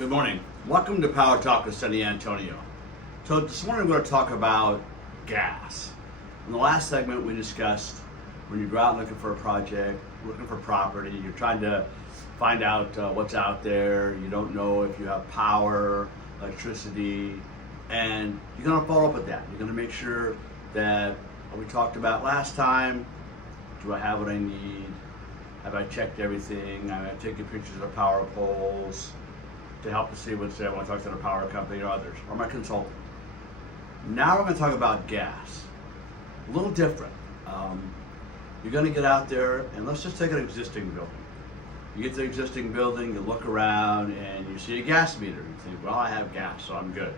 Good morning. Welcome to Power Talk with San Antonio. So this morning we're going to talk about gas. In the last segment we discussed when you go out looking for a project, looking for property, you're trying to find out what's out there, you don't know if you have power, electricity, and you're going to follow up with that. You're going to make sure that what we talked about last time, do I have what I need? Have I checked everything? Have I taken pictures of power poles? To help us see what's there when I talk to the power company or others, or my consultant. Now we're going to talk about gas. A little different. You're going to get out there, and let's just take an existing building. You get to the existing building, you look around, and you see a gas meter. You think, well, I have gas, so I'm good.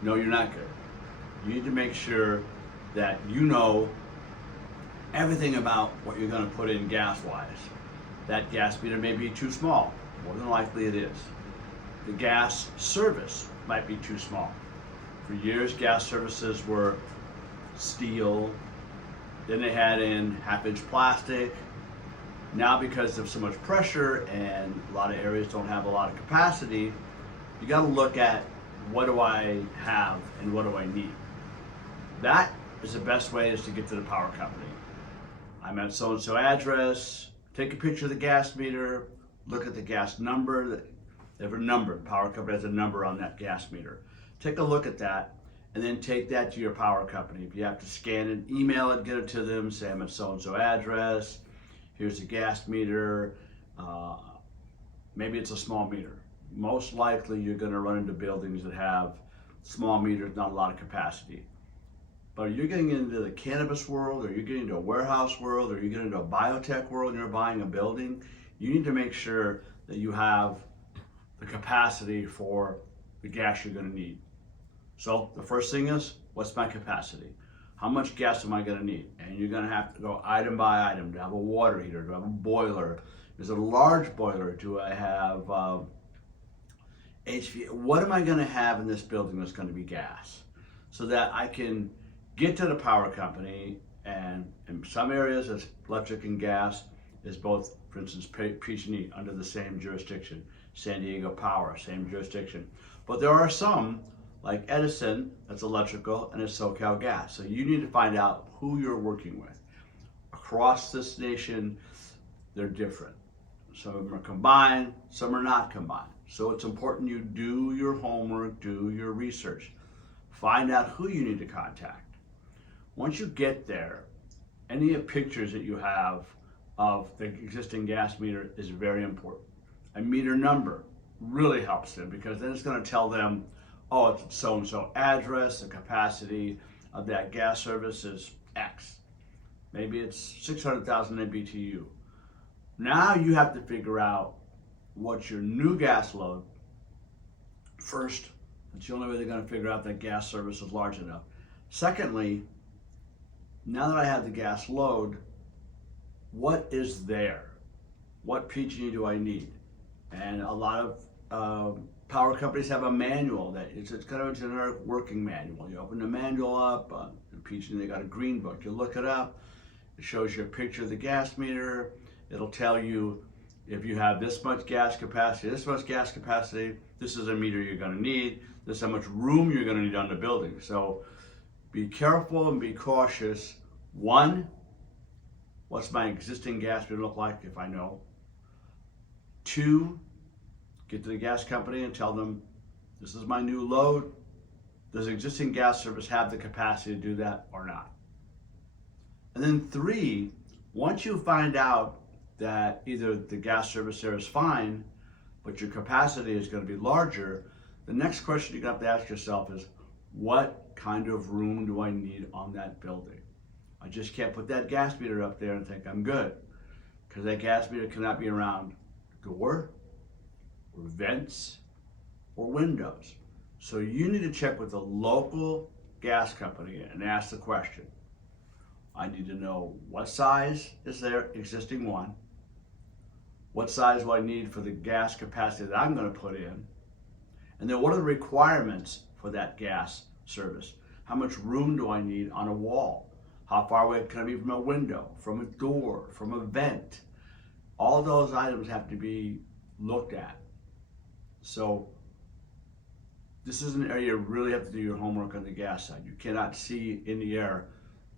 No, you're not good. You need to make sure that you know everything about what you're going to put in gas-wise. That gas meter may be too small. More than likely it is. The gas service might be too small. For years, gas services were steel. Then they had in half-inch plastic. Now, because of so much pressure and a lot of areas don't have a lot of capacity, you got to look at what do I have and what do I need. That is the best way is to get to the power company. I'm at so-and-so address, take a picture of the gas meter, look at the gas number. They have a number. Power company has a number on that gas meter. Take a look at that and then take that to your power company. If you have to scan it, email it, get it to them, say I'm at so-and-so address, here's the gas meter. Maybe it's a small meter. Most likely you're going to run into buildings that have small meters, not a lot of capacity. But you're getting into the cannabis world, or you're getting into a warehouse world, or you're getting into a biotech world and you're buying a building, you need to make sure that you have the capacity for the gas you're going to need. So the first thing is, what's my capacity? How much gas am I going to need? And you're going to have to go item by item. Do I have a water heater? Do I have a boiler? Is it a large boiler? Do I have HV? What am I going to have in this building that's going to be gas? So that I can get to the power company, and in some areas it's electric and gas is both, for instance, PG&E under the same jurisdiction. San Diego Power, same jurisdiction. But there are some, like Edison, that's electrical, and it's SoCal Gas. So you need to find out who you're working with. Across this nation, they're different. Some of them are combined, some are not combined. So it's important you do your homework, do your research. Find out who you need to contact. Once you get there, any of the pictures that you have of the existing gas meter is very important. A meter number really helps them, because then it's going to tell them, oh, it's so-and-so address, the capacity of that gas service is X. Maybe it's 600,000 BTU. Now you have to figure out what's your new gas load. First, that's the only way they're going to figure out that gas service is large enough. Secondly, now that I have the gas load, what is there? What PG&E do I need? And a lot of power companies have a manual that it's kind of a generic working manual. You open the manual up, PG&E, they got a green book. You look it up, it shows you a picture of the gas meter. It'll tell you if you have this much gas capacity, this much gas capacity, this is a meter you're going to need, this is how much room you're going to need on the building. So be careful and be cautious. One, what's my existing gas meter look like if I know? Two, get to the gas company and tell them, this is my new load. Does existing gas service have the capacity to do that or not? And then three, once you find out that either the gas service there is fine, but your capacity is going to be larger, the next question you have to ask yourself is, what kind of room do I need on that building? I just can't put that gas meter up there and think I'm good, because that gas meter cannot be around door or vents or windows. So you need to check with the local gas company and ask the question. I need to know what size is their existing one, what size do I need for the gas capacity that I'm going to put in, and then what are the requirements for that gas service? How much room do I need on a wall? How far away can I be from a window, from a door, from a vent? All those items have to be looked at. So this is an area you really have to do your homework on the gas side. You cannot see in the air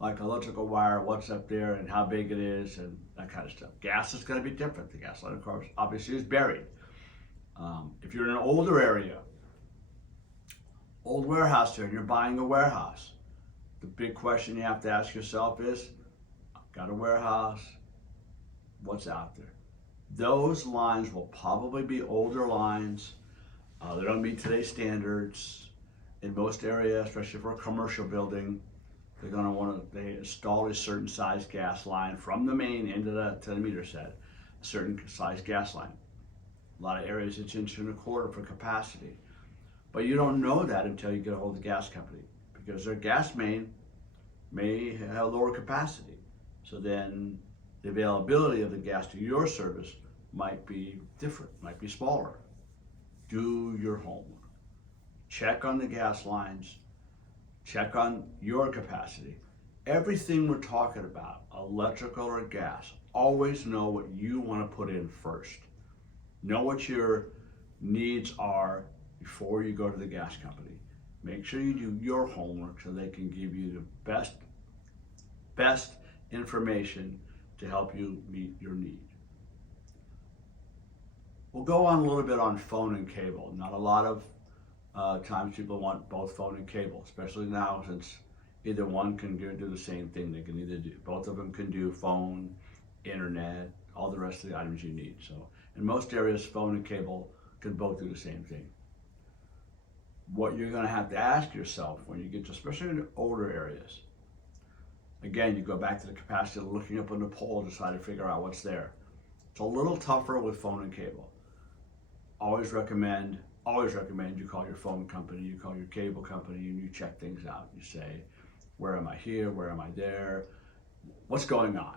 like electrical wire, what's up there and how big it is and that kind of stuff. Gas is going to be different. The gas line, of course, obviously is buried. If you're in an older area, old warehouse there, and you're buying a warehouse, the big question you have to ask yourself is, I've got a warehouse, what's out there? Those lines will probably be older lines. They don't meet today's standards. In most areas, especially for a commercial building, they're going to want to install a certain size gas line from the main into the meter set, a certain size gas line. A lot of areas it's 1.25 inches for capacity. But you don't know that until you get a hold of the gas company, because their gas main may have lower capacity. So then the availability of the gas to your service might be different, might be smaller. Do your homework. Check on the gas lines. Check on your capacity. Everything we're talking about, electrical or gas, always know what you want to put in first. Know what your needs are before you go to the gas company. Make sure you do your homework so they can give you the best information to help you meet your need. We'll go on a little bit on phone and cable. Not a lot of times people want both phone and cable, especially now since either one can do the same thing. They can either do, both of them can do phone, internet, all the rest of the items you need. So in most areas, phone and cable can both do the same thing. What you're going to have to ask yourself when you get to, especially in older areas, again, you go back to the capacity of looking up on the pole to try to figure out what's there. It's a little tougher with phone and cable. Always recommend you call your phone company, you call your cable company, and you check things out. You say, where am I here? Where am I there? What's going on?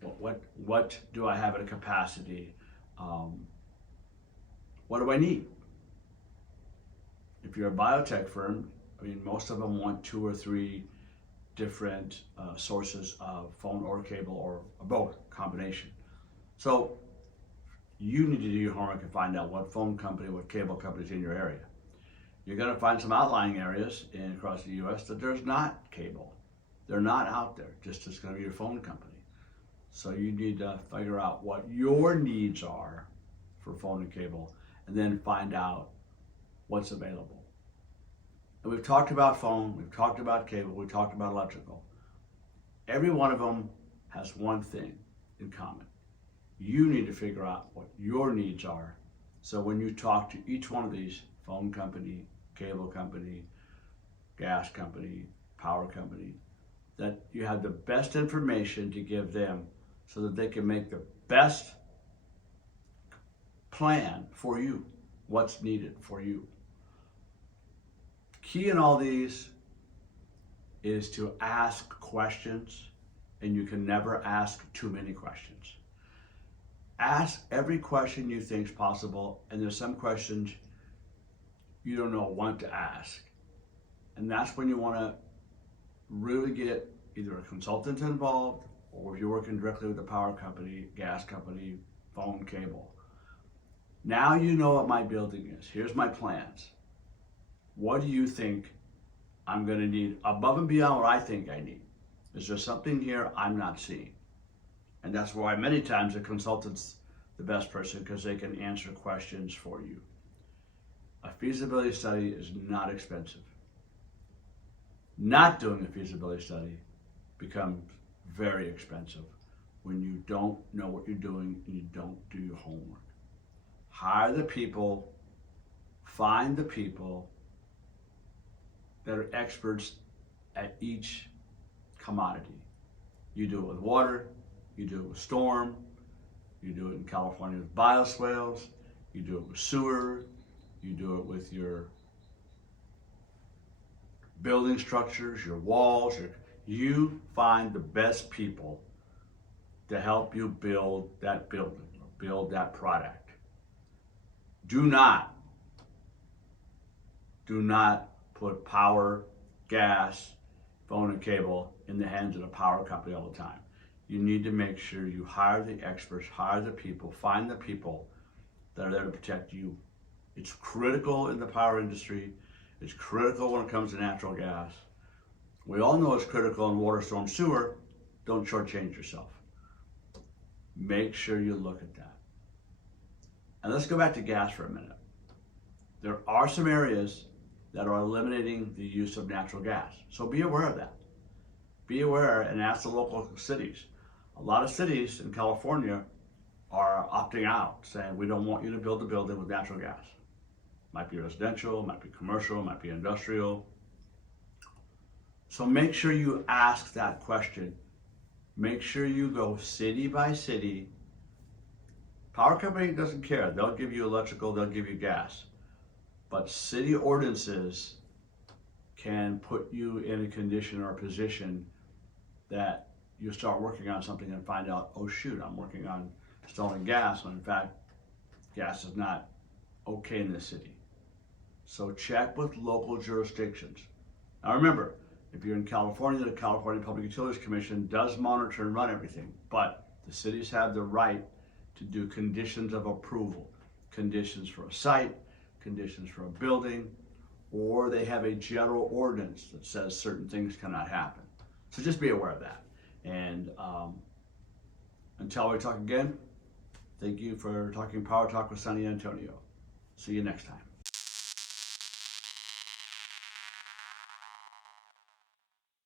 What do I have at a capacity? What do I need? If you're a biotech firm, I mean, most of them want 2 or 3 different sources of phone or cable or both, combination. So you need to do your homework and find out what phone company, what cable company is in your area. You're going to find some outlying areas across the U.S. that there's not cable. They're not out there, just it's going to be your phone company. So you need to figure out what your needs are for phone and cable, and then find out what's available. And we've talked about phone, we've talked about cable, we've talked about electrical. Every one of them has one thing in common. You need to figure out what your needs are. So when you talk to each one of these, phone company, cable company, gas company, power company, that you have the best information to give them so that they can make the best plan for you, what's needed for you. Key in all these is to ask questions, and you can never ask too many questions. Ask every question you think is possible, and there's some questions you don't know what to ask. And that's when you want to really get either a consultant involved, or if you're working directly with the power company, gas company, phone, cable. Now you know what my building is. Here's my plans. What do you think I'm going to need above and beyond what I think I need? Is there something here I'm not seeing? And that's why many times a consultant's the best person, because they can answer questions for you. A feasibility study is not expensive. Not doing a feasibility study becomes very expensive when you don't know what you're doing and you don't do your homework. Hire the people, find the people that are experts at each commodity. You do it with water, you do it with storm, you do it in California with bioswales, you do it with sewer, you do it with your building structures, your walls. You find the best people to help you build that building, or build that product. Do not put power, gas, phone and cable in the hands of the power company all the time. You need to make sure you hire the experts, hire the people, find the people that are there to protect you. It's critical in the power industry. It's critical when it comes to natural gas. We all know it's critical in water, storm, sewer. Don't shortchange yourself. Make sure you look at that. And let's go back to gas for a minute. There are some areas that are eliminating the use of natural gas. So be aware of that. Be aware and ask the local cities. A lot of cities in California are opting out, saying we don't want you to build a building with natural gas. Might be residential, might be commercial, might be industrial. So make sure you ask that question. Make sure you go city by city. Power company doesn't care. They'll give you electrical, they'll give you gas. But city ordinances can put you in a condition or a position that you start working on something and find out, oh shoot, I'm working on installing gas, when in fact, gas is not okay in this city. So check with local jurisdictions. Now remember, if you're in California, the California Public Utilities Commission does monitor and run everything, but the cities have the right to do conditions of approval, conditions for a site, conditions for a building, or they have a general ordinance that says certain things cannot happen. So just be aware of that. And until we talk again, thank you for talking Power Talk with Sunny Antonio. See you next time.